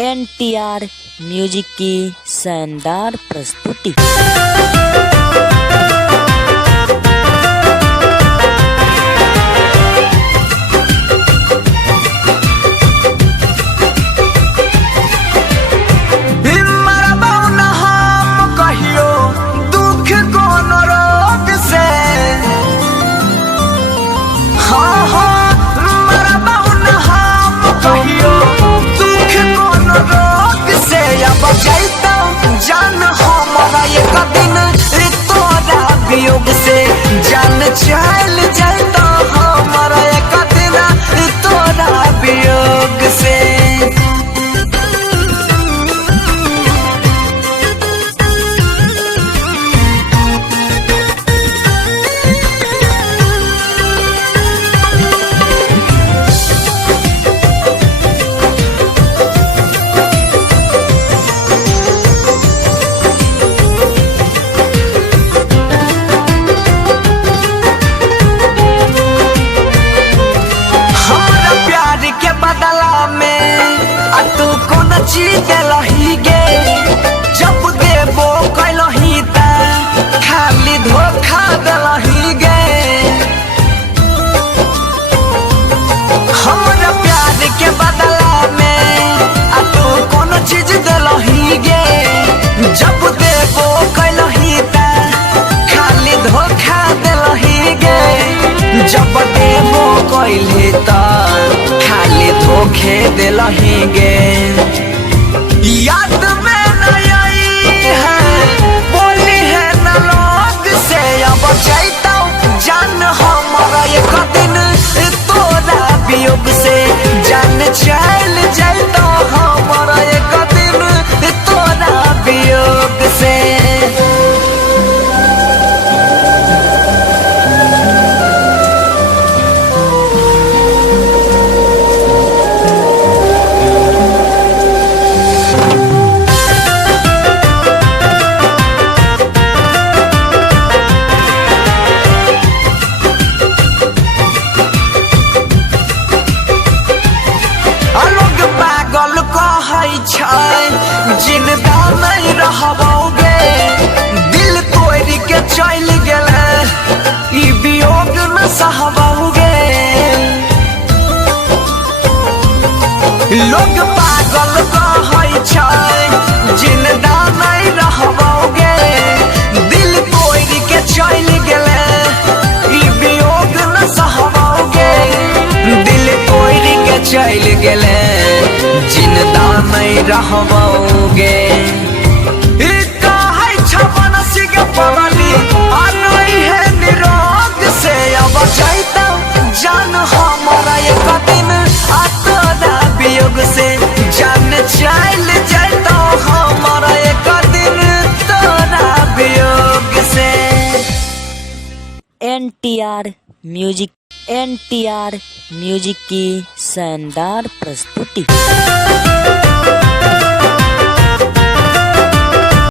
NTR music की शानदार प्रस्तुति। जान हमारा एक दिन तोरा वियोग से जान चल जाता हमारा एक दिन तोरा वियोग से। चीज लही गे जब देबो कैलही ता खाली धोखा दलही गे। हमरा प्यार के बदला में आ तू कौन चीज दलही गे जब देबो कैलही ता खाली धोखा दलही गे। जब देबो कैले ता खाली धोखे दलही गे। याद में न आई है बोली है न लोग से अब जाता जान हमारा एक दिन तोरा वियोग से जान चल जाता हमारा एक दिन तोरा वियोग से। जिंदा नहीं रहबोगे दिल तोड़ के चल गए ई वियोग न सहबोगे। लोग पागल कहै छै जिंदा नहीं रहबोगे दिल तोड़ के चल गए ई वियोग न सहबोगे। दिल तोड़ के चल गए जिंदा नहीं रहबोगे। कहै छपन सिग पवली आनई है निरोग से अब जाता जान हमारा एक दिन तोरा वियोग से जान चल जाता हमारा एक दिन तोरा वियोग से। NTR म्यूजिक की शानदार प्रस्तुति।